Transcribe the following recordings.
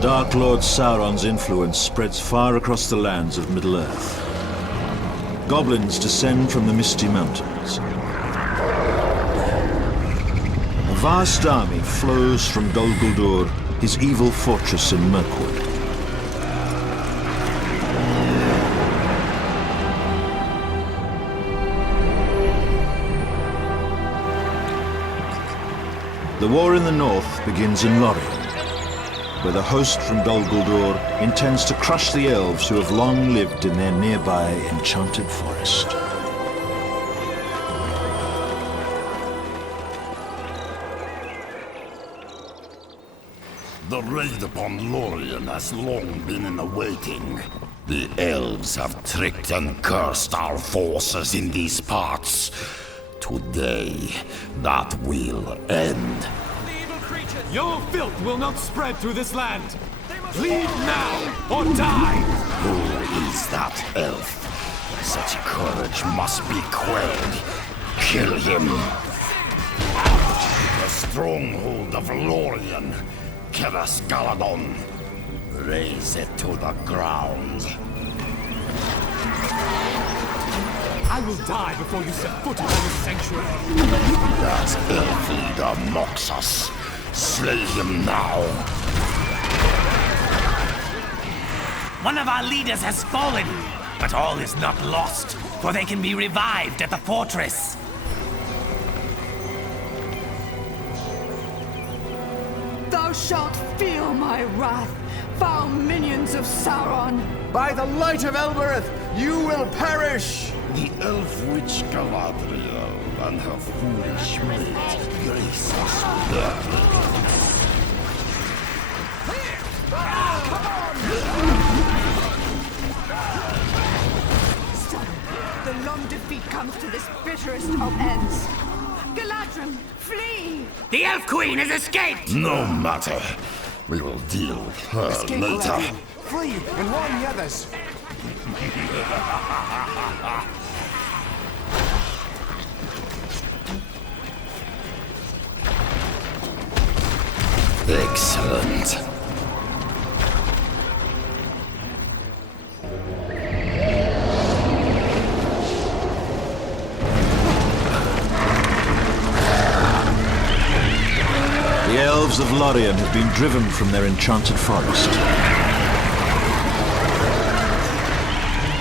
Dark Lord Sauron's influence spreads far across the lands of Middle-earth. Goblins descend from the Misty Mountains. A vast army flows from Dol Guldur, his evil fortress in Mirkwood. The war in the north begins in Lorien, where the host from Dol Guldur intends to crush the elves who have long lived in their nearby enchanted forest. The raid upon Lorien has long been in the waiting. The elves have tricked and cursed our forces in these parts. Today, that will end. Your filth will not spread through this land. Leave now, or die! Who is that elf? Such courage must be quelled. Kill him. The stronghold of Lorien, Keras Galadon. Raze it to the ground. I will die before you set foot upon this sanctuary. That elf leader mocks us. Slay him now. One of our leaders has fallen, but all is not lost, for they can be revived at the fortress. Thou shalt feel my wrath, foul minions of Sauron. By the light of Elbereth, you will perish! The elf witch Galadriel and her foolish mate grace us with their The long defeat comes to this bitterest of ends. Galadrim, flee! The Elf Queen has escaped! No matter. We will deal with her Escape, later. Galadriel. Flee and warn the others. Excellent. The elves of Lorien have been driven from their enchanted forest.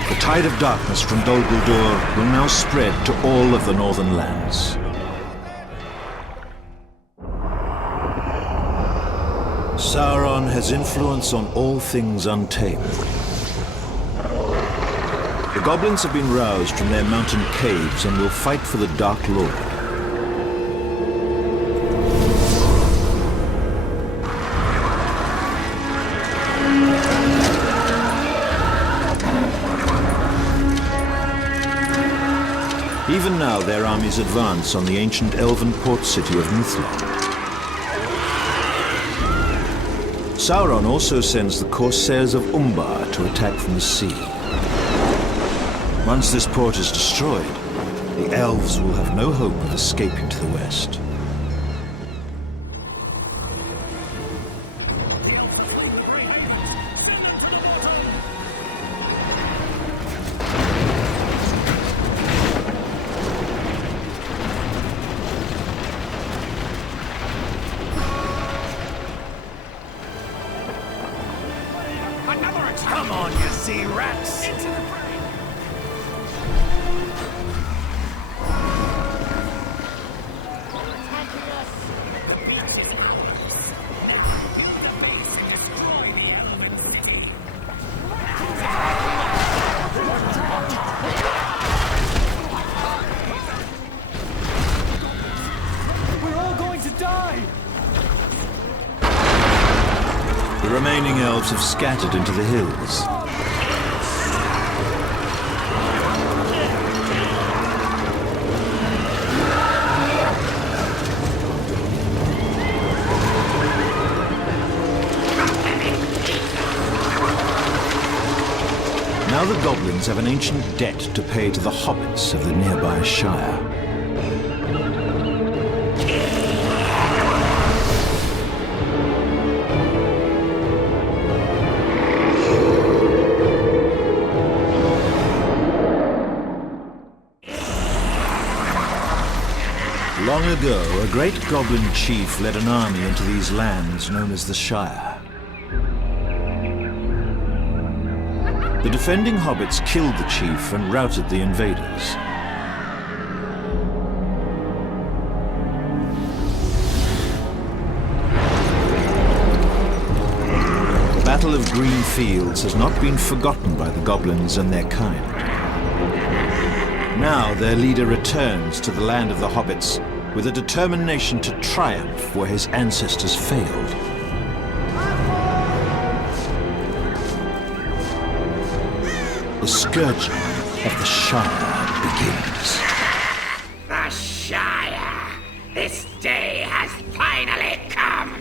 The tide of darkness from Dol Guldur will now spread to all of the northern lands. Sauron has influence on all things untamed. The goblins have been roused from their mountain caves and will fight for the Dark Lord. Even now, their armies advance on the ancient elven port city of Mithlond. Sauron also sends the corsairs of Umbar to attack from the sea. Once this port is destroyed, the elves will have no hope of escaping to the west. Come on, you sea rats! Into the fray! We're all going to die! The remaining elves have scattered into the hills. Now the goblins have an ancient debt to pay to the hobbits of the nearby Shire. ago, a great goblin chief led an army into these lands known as the Shire. The defending hobbits killed the chief and routed the invaders. The Battle of Green Fields has not been forgotten by the goblins and their kind. Now their leader returns to the land of the hobbits with a determination to triumph where his ancestors failed. The scourging of the Shire begins. The Shire! This day has finally come!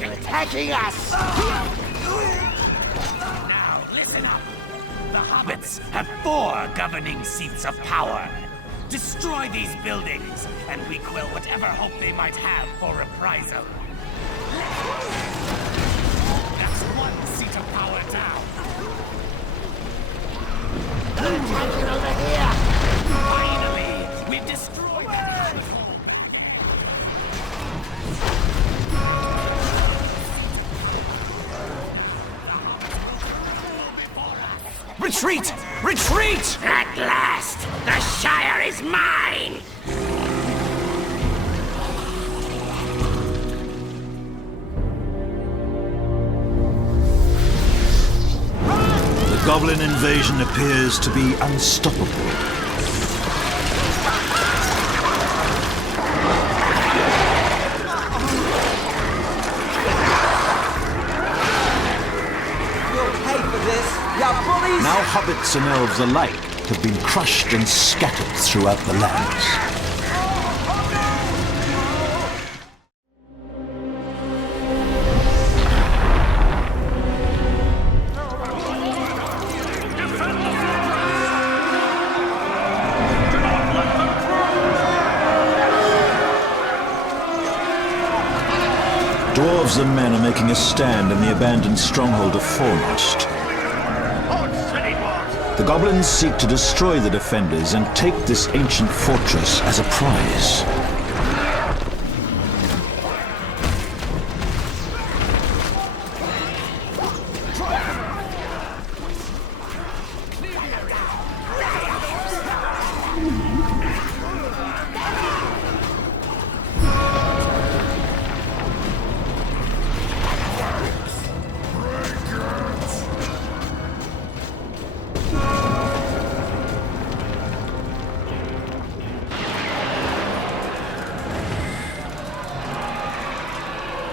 You're attacking us! Now, listen up. The hobbits have 4 governing seats of power. Destroy these buildings, and we quell whatever hope they might have for reprisal. That's 1 seat of power down. They're attacking over here! Finally, we've destroyed them. Retreat! Retreat! At last! The Shire is mine! The goblin invasion appears to be unstoppable. Now hobbits and elves alike have been crushed and scattered throughout the lands. Dwarves and men are making a stand in the abandoned stronghold of Foremost. The goblins seek to destroy the defenders and take this ancient fortress as a prize.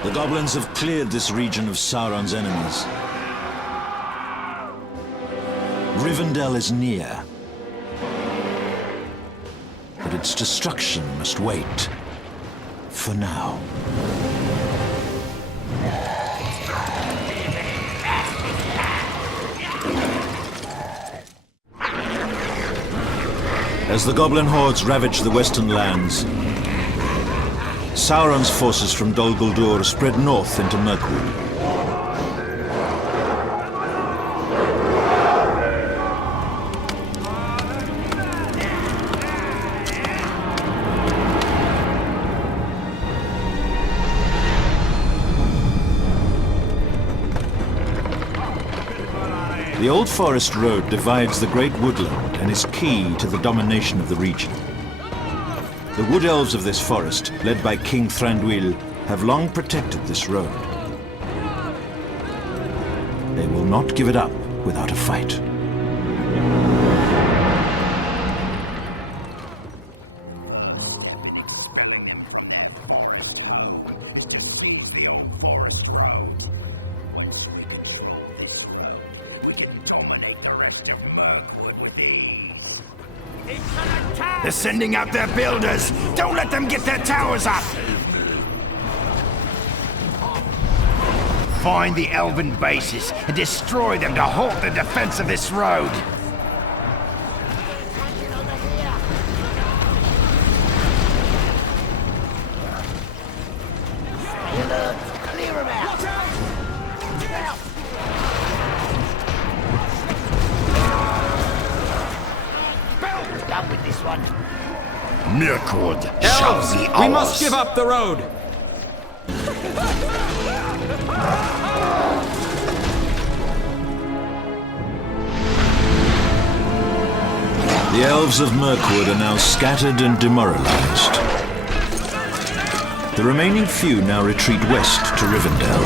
The goblins have cleared this region of Sauron's enemies. Rivendell is near, but its destruction must wait. For now. As the goblin hordes ravage the western lands, Sauron's forces from Dol Guldur spread north into Mirkwood. The Old Forest Road divides the Great Woodland and is key to the domination of the region. The Wood Elves of this forest, led by King Thranduil, have long protected this road. They will not give it up without a fight. They're sending out their builders! Don't let them get their towers up! Find the elven bases and destroy them to halt the defense of this road! Clear them out! Done with this one. Mirkwood, shall Elves, be we must ours. give up the road. The elves of Mirkwood are now scattered and demoralized. The remaining few now retreat west to Rivendell.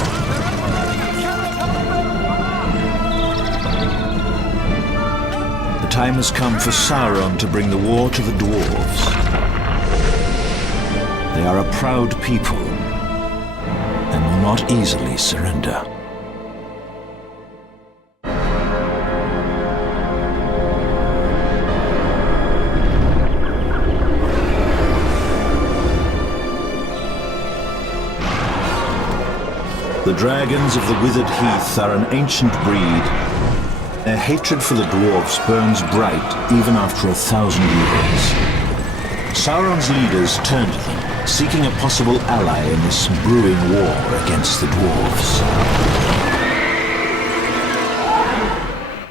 The time has come for Sauron to bring the war to the dwarves. They are a proud people and will not easily surrender. The dragons of the Withered Heath are an ancient breed. Their hatred for the dwarves burns bright even after 1,000 years. Sauron's leaders turn to them, seeking a possible ally in this brewing war against the dwarves.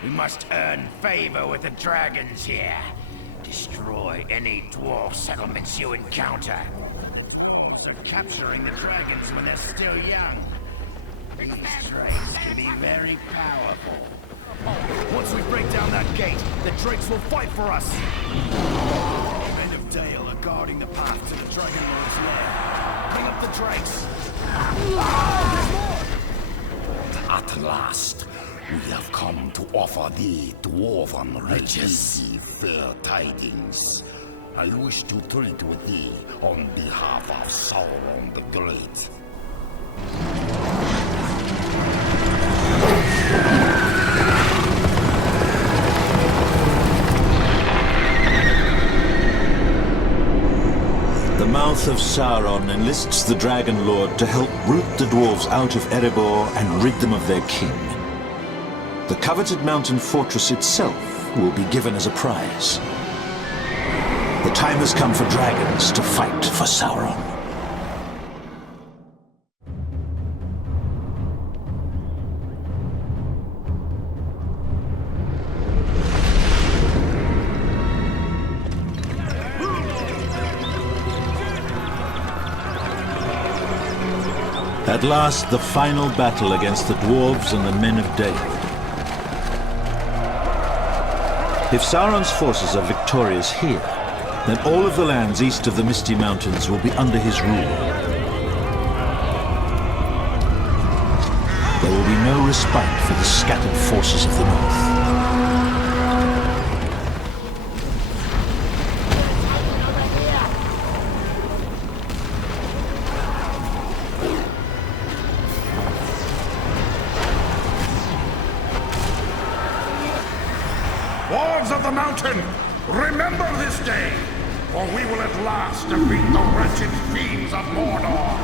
We must earn favor with the dragons here. Destroy any dwarf settlements you encounter. The dwarves are capturing the dragons when they're still young. These drakes can be very powerful. Once we break down that gate, the drakes will fight for us. Men of Dale are guarding the path to the Dragon Lord's lair. Bring up the drakes. At last, we have come to offer thee, dwarven riches, fair tidings. I wish to treat with thee on behalf of Sauron the Great. The Mouth of Sauron enlists the Dragon Lord to help root the dwarves out of Erebor and rid them of their king. The coveted mountain fortress itself will be given as a prize. The time has come for dragons to fight for Sauron. At last, the final battle against the dwarves and the men of Dale. If Sauron's forces are victorious here, then all of the lands east of the Misty Mountains will be under his rule. There will be no respite for the scattered forces of the north. Dwarves of the mountain, remember this day, for we will at last defeat the wretched fiends of Mordor.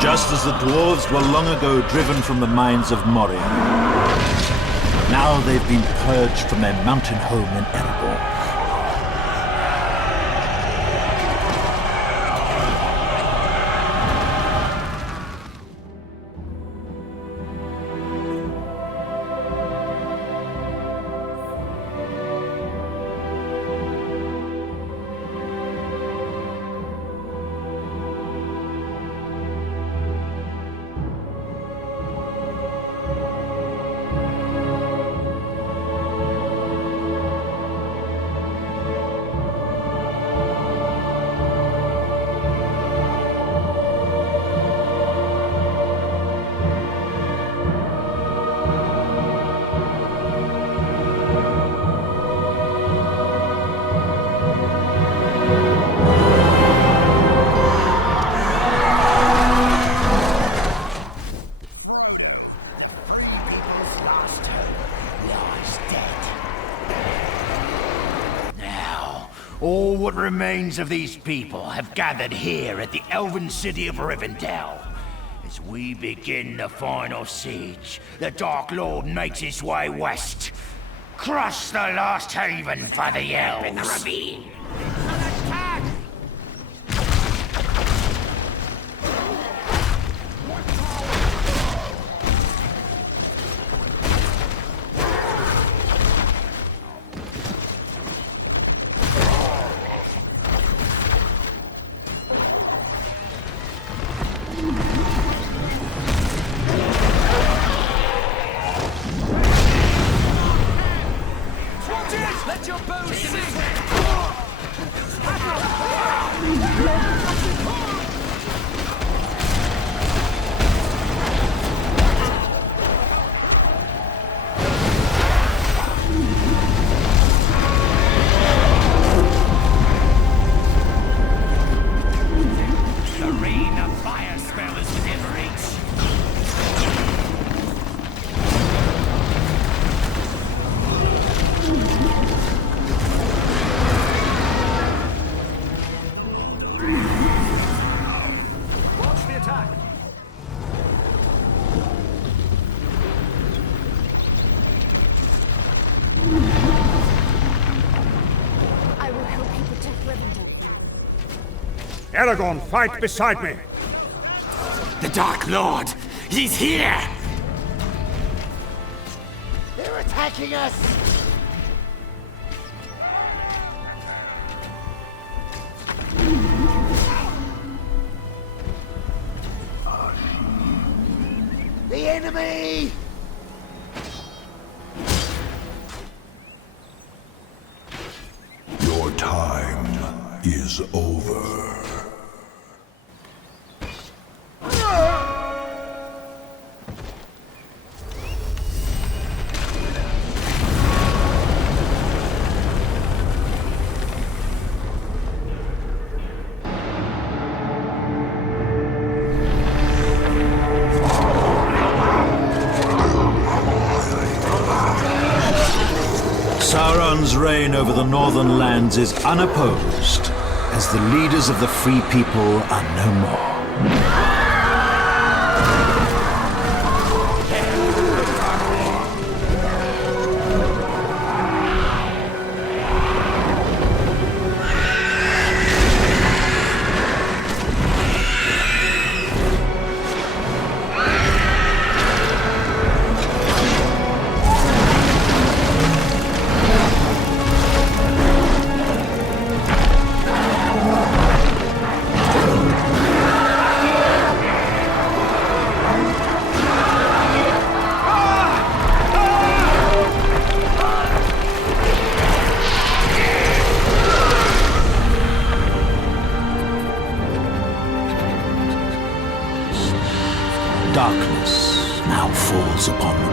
Just as the dwarves were long ago driven from the mines of Moria, now they've been purged from their mountain home in Erebor. All what remains of these people have gathered here at the elven city of Rivendell. As we begin the final siege, the Dark Lord makes his way west. Crush the last haven for the elves. In the ravine. Let your bows sing! The rain of fire spell is within reach. Launch the attack! I will help you protect Rivendell. Aragorn, fight beside me! The Dark Lord! He's here! They're attacking us! The enemy! Your time is over. Sauron's reign over the northern lands is unopposed, as the leaders of the free people are no more. Darkness now falls upon